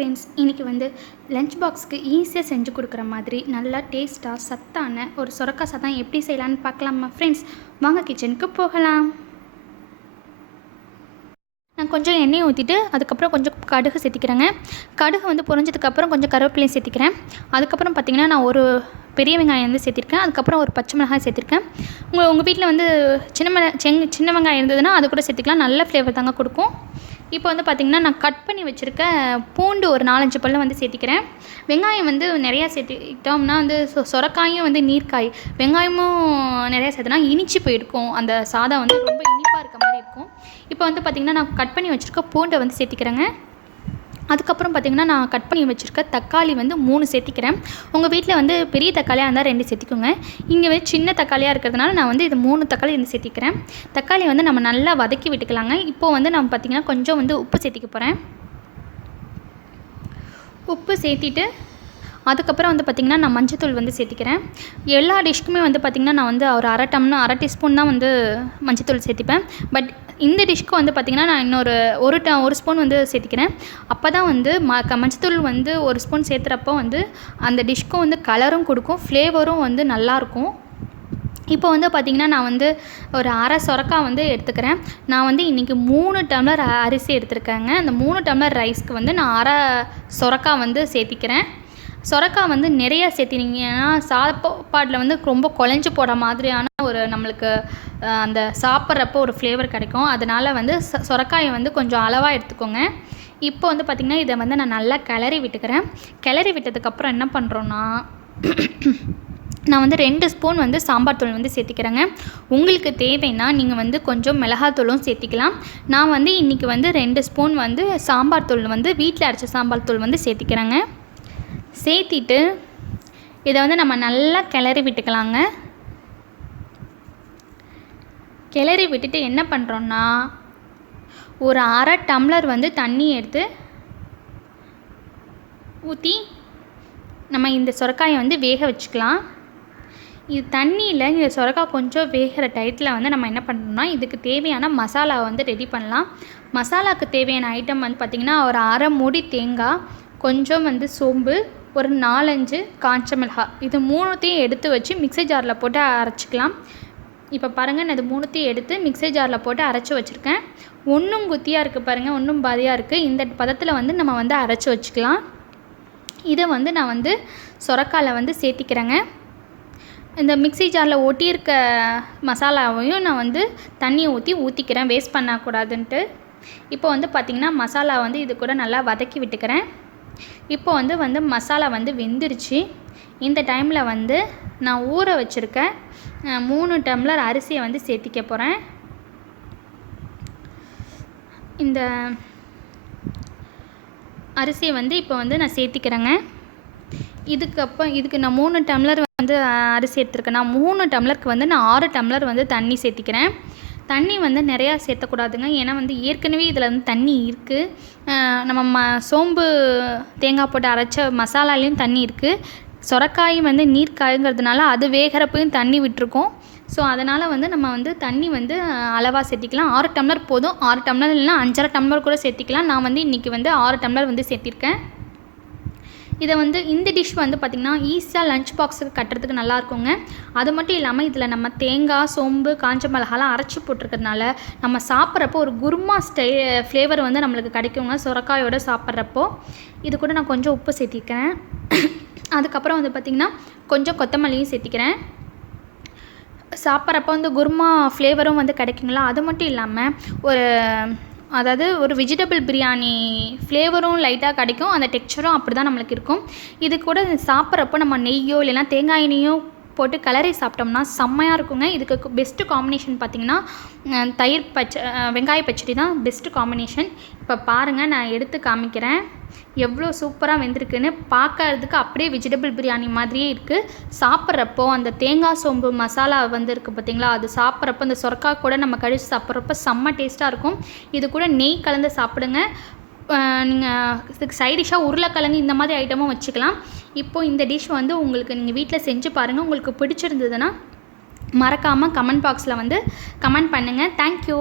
Friends, இன்றைக்கி வந்து lunch பாக்ஸுக்கு ஈஸியாக செஞ்சு கொடுக்குற மாதிரி நல்லா டேஸ்ட்டாக சத்தான ஒரு சுரக்காய் சாதம் எப்படி செய்யலான்னு பார்க்கலாமா ஃப்ரெண்ட்ஸ்? வாங்க கிச்சனுக்கு போகலாம். நான் கொஞ்சம் எண்ணெய் ஊற்றிட்டு அதுக்கப்புறம் கொஞ்சம் கடுகு சேர்த்திக்கிறேங்க. கடுகு வந்து பொரிஞ்சதுக்கப்புறம் கொஞ்சம் கருவேப்பிலையும் சேர்த்திக்கிறேன். அதுக்கப்புறம் பார்த்திங்கன்னா நான் ஒரு பெரிய வெங்காயம் வந்து சேர்த்திருக்கேன். அதுக்கப்புறம் ஒரு பச்சை மிளகாய் சேர்த்திருக்கேன். உங்கள் வீட்டில் வந்து சின்ன வெங்காயம் இருந்ததுன்னா அது கூட சேர்த்திக்கலாம். நல்ல ஃப்ளேவர் தாங்க கொடுக்கும். இப்போ வந்து பார்த்திங்கன்னா நான் கட் பண்ணி வச்சுருக்க பூண்டு ஒரு 4-5 பல்ல வந்து சேர்த்திக்கிறேன். வெங்காயம் வந்து நிறையா சேர்த்திக்கிட்டோம்னா வந்து சொரக்காயும் வந்து நீர்க்காய், வெங்காயமும் நிறையா சேர்த்துனா இனிச்சு போயிருக்கும். அந்த சாதம் வந்து ரொம்ப இனிப்பாக இருக்க மாதிரி இருக்கும். இப்போ வந்து பார்த்திங்கன்னா நான் கட் பண்ணி வச்சுருக்க பூண்டை வந்து சேர்த்திக்கிறேங்க. அதுக்கப்புறம் பார்த்திங்கன்னா நான் கட் பண்ணி வச்சுருக்க தக்காளி வந்து 3 சேர்த்திக்கிறேன். உங்கள் வீட்டில் வந்து பெரிய தக்காளியாக இருந்தால் 2 சேர்த்திக்கோங்க. இங்கே வந்து சின்ன தக்காளியாக இருக்கிறதுனால நான் வந்து இது 3 தக்காளி வந்து சேர்த்திக்கிறேன். தக்காளி வந்து நம்ம நல்லா வதக்கி விட்டுக்கலாங்க. இப்போது வந்து நம்ம பார்த்திங்கன்னா கொஞ்சம் வந்து உப்பு சேர்த்திக்க போகிறேன். உப்பு சேர்த்திட்டு அதுக்கப்புறம் வந்து பார்த்திங்கன்னா நான் மஞ்சத்தூள் வந்து சேர்த்திக்கிறேன். எல்லா டிஷ்க்குமே வந்து பார்த்திங்கன்னா நான் வந்து ஒரு அரை டீஸ்பூன் தான் வந்து மஞ்சத்தூள் சேர்த்திப்பேன். பட் இந்த டிஷ்க்கு வந்து பார்த்திங்கன்னா நான் இன்னொரு ஒரு ஸ்பூன் வந்து சேர்த்திக்கிறேன். அப்போ தான் வந்து மஞ்சத்தூள் வந்து ஒரு ஸ்பூன் சேர்த்துறப்போ வந்து அந்த டிஷ்க்கும் வந்து கலரும் கொடுக்கும், ஃப்ளேவரும் வந்து நல்லாயிருக்கும். இப்போ வந்து பார்த்திங்கன்னா நான் வந்து ஒரு அரை சொரக்காய் வந்து எடுத்துக்கிறேன். நான் வந்து இன்றைக்கி 3 டம்ளர் அரிசி எடுத்துருக்கேங்க. அந்த 3 டம்ளர் ரைஸ்க்கு வந்து நான் அரை சொரக்காய் வந்து சேர்த்திக்கிறேன். சொரக்காய் வந்து நிறையா சேர்த்தினீங்கன்னா சாப்பாட்டில் வந்து ரொம்ப குழஞ்சி போட மாதிரியான ஒரு நம்மளுக்கு அந்த சாப்பிட்றப்போ ஒரு ஃப்ளேவர் கிடைக்கும். அதனால் வந்து சொரக்காயை வந்து கொஞ்சம் அளவாக எடுத்துக்கோங்க. இப்போ வந்து பார்த்திங்கன்னா இதை வந்து நான் நல்லா கிளறி விட்டுக்கிறேன். கிளறி விட்டதுக்கப்புறம் என்ன பண்ணுறோன்னா நான் வந்து 2 ஸ்பூன் வந்து சாம்பார் தூள் வந்து சேர்த்திக்கிறேங்க. உங்களுக்கு தேவைன்னா நீங்கள் வந்து கொஞ்சம் மிளகாத்தூளும் சேர்த்திக்கலாம். நான் வந்து இன்றைக்கி வந்து 2 ஸ்பூன் வந்து சாம்பார் தூள் வந்து வீட்டில் அரைச்ச சாம்பார் தூள் வந்து சேர்த்திக்கிறேங்க. சேர்த்திட்டு இதை வந்து நம்ம நல்லா கிளறி விட்டுக்கலாங்க. கிளறி விட்டுட்டு என்ன பண்ணுறோன்னா ஒரு அரை டம்ளர் வந்து தண்ணி எடுத்து ஊற்றி நம்ம இந்த சொரக்காயை வந்து வேக வச்சுக்கலாம். இது தண்ணியில் இந்த சொரக்காய் கொஞ்சம் வேகிற டயத்தில் வந்து நம்ம என்ன பண்ணணும்னா இதுக்கு தேவையான மசாலாவை வந்து ரெடி பண்ணலாம். மசாலாவுக்கு தேவையான ஐட்டம் வந்து பார்த்திங்கன்னா ஒரு அரை மூடி தேங்காய், கொஞ்சம் வந்து சோம்பு, ஒரு 4-5 காஞ்ச மிளகாய், இது 3த்தையும் எடுத்து வச்சு மிக்ஸி ஜாரில் போட்டு அரைச்சிக்கலாம். இப்போ பாருங்கள், நான் இது 3த்தையும் எடுத்து மிக்ஸி ஜாரில் போட்டு அரைச்சி வச்சுருக்கேன். ஒன்றும் குத்தியாக இருக்குது பாருங்கள், ஒன்றும் பாதியாக இருக்குது. இந்த பதத்தில் வந்து நம்ம வந்து அரைச்சி வச்சுக்கலாம். இதை வந்து நான் வந்து சொரக்காயில் வந்து சேர்த்திக்கிறேங்க. இந்த மிக்ஸி ஜாரில் ஒட்டியிருக்க மசாலாவையும் நான் வந்து தண்ணியை ஊற்றிக்கிறேன், வேஸ்ட் பண்ணக்கூடாதுன்ட்டு. இப்போ வந்து பார்த்திங்கன்னா மசாலா வந்து இது கூட நல்லா வதக்கி விட்டுக்கிறேன். இப்போ வந்து மசாலா வந்து வெந்துருச்சு. இந்த டைமில் வந்து நான் ஊற வச்சுருக்க 3 டம்ளர் அரிசியை வந்து சேர்த்திக்க போகிறேன். இந்த அரிசியை வந்து இப்போ வந்து நான் சேர்த்திக்கிறேங்க. இதுக்கு நான் 3 டம்ளர் வந்து அரிசி எடுத்துருக்கேன். நான் 3 டம்ளருக்கு வந்து நான் 6 டம்ளர் வந்து தண்ணி சேர்த்திக்கிறேன். தண்ணி வந்து நிறையா சேர்த்தக்கூடாதுங்க. ஏன்னா வந்து ஏற்கனவே இதில் வந்து தண்ணி இருக்குது. நம்ம சோம்பு தேங்காய் போட்டு அரைச்ச மசாலாலேயும் தண்ணி இருக்குது. சொரக்காய் வந்து நீர்க்காய்ங்கிறதுனால அது வேகிறப்பையும் தண்ணி விட்டுருக்கோம். ஸோ அதனால் வந்து நம்ம வந்து தண்ணி வந்து அளவாக சேர்த்திக்கலாம். 6 டம்ளர் போதும். 6 டம்ளர் இல்லைனா 5.5 டம்ளர் கூட சேர்த்திக்கலாம். நான் வந்து இன்றைக்கி வந்து 6 டம்ளர் வந்து சேர்த்திருக்கேன். இதை வந்து இந்த டிஷ் வந்து பார்த்திங்கன்னா ஈஸியாக லஞ்ச் பாக்ஸுக்கு கட்டுறதுக்கு நல்லாயிருக்குங்க. அது மட்டும் இல்லாமல் இதில் நம்ம தேங்காய், சோம்பு, காஞ்ச மிளகாலாம் அரைச்சி போட்டிருக்கிறதுனால நம்ம சாப்பிட்றப்போ ஒரு குருமா ஃப்ளேவர் வந்து நம்மளுக்கு கிடைக்குங்க சொரக்காயோடு சாப்பிட்றப்போ. இது கூட நான் கொஞ்சம் உப்பு சேர்த்திக்கிறேன். அதுக்கப்புறம் வந்து பார்த்திங்கன்னா கொஞ்சம் கொத்தமல்லியும் சேர்த்திக்கிறேன். சாப்பிட்றப்போ வந்து குருமா ஃப்ளேவரும் வந்து கிடைக்குங்களா. அது மட்டும் இல்லாமல் ஒரு வெஜிடபிள் பிரியாணி ஃப்ளேவரும் லைட்டாக கிடைக்கும். அந்த டெக்ஸ்சரும் அப்படி தான் நம்மளுக்கு இருக்கும். இது கூட சாப்பிட்றப்போ நம்ம நெய்யோ இல்லைனா தேங்காய் எண்ணெயோ போட்டு கிளறி சாப்பிட்டோம்னா செம்மையாக இருக்குங்க. இதுக்கு பெஸ்ட்டு காம்பினேஷன் பார்த்திங்கன்னா வெங்காய பச்சடி தான் பெஸ்ட்டு காம்பினேஷன். இப்போ பாருங்கள், நான் எடுத்து காமிக்கிறேன் எவ்வளோ சூப்பராக வெந்திருக்குன்னு. பார்க்கறதுக்கு அப்படியே வெஜிடபிள் பிரியாணி மாதிரியே இருக்குது. சாப்பிட்றப்போ அந்த தேங்காய் சோம்பு மசாலா வந்து இருக்குது பார்த்திங்களா, அது சாப்பிட்றப்போ அந்த சொரக்காய் கூட நம்ம கழித்து சாப்பிட்றப்போ செம்ம டேஸ்ட்டாக இருக்கும். இது கூட நெய் கலந்து சாப்பிடுங்க. நீங்கள் இதுக்கு சைடிஷ்ஷாக உருளைக்கிழங்கு இந்த மாதிரி ஐட்டமும் வச்சுக்கலாம். இப்போது இந்த டிஷ் வந்து உங்களுக்கு நீங்கள் வீட்டில் செஞ்சு பாருங்கள். உங்களுக்கு பிடிச்சிருந்ததுன்னா மறக்காமல் கமெண்ட் பாக்ஸில் வந்து கமெண்ட் பண்ணுங்கள். தேங்க்யூ.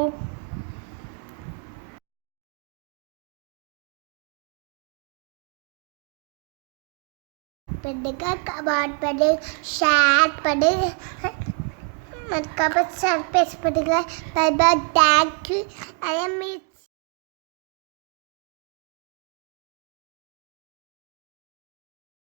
பண்ணுங்க, கமெண்ட் பண்ணு, ஷேர் பண்ணு, மறக்காம சப்ஸ்கிரைப் பண்ணுங்க. Bye bye, thank you. I M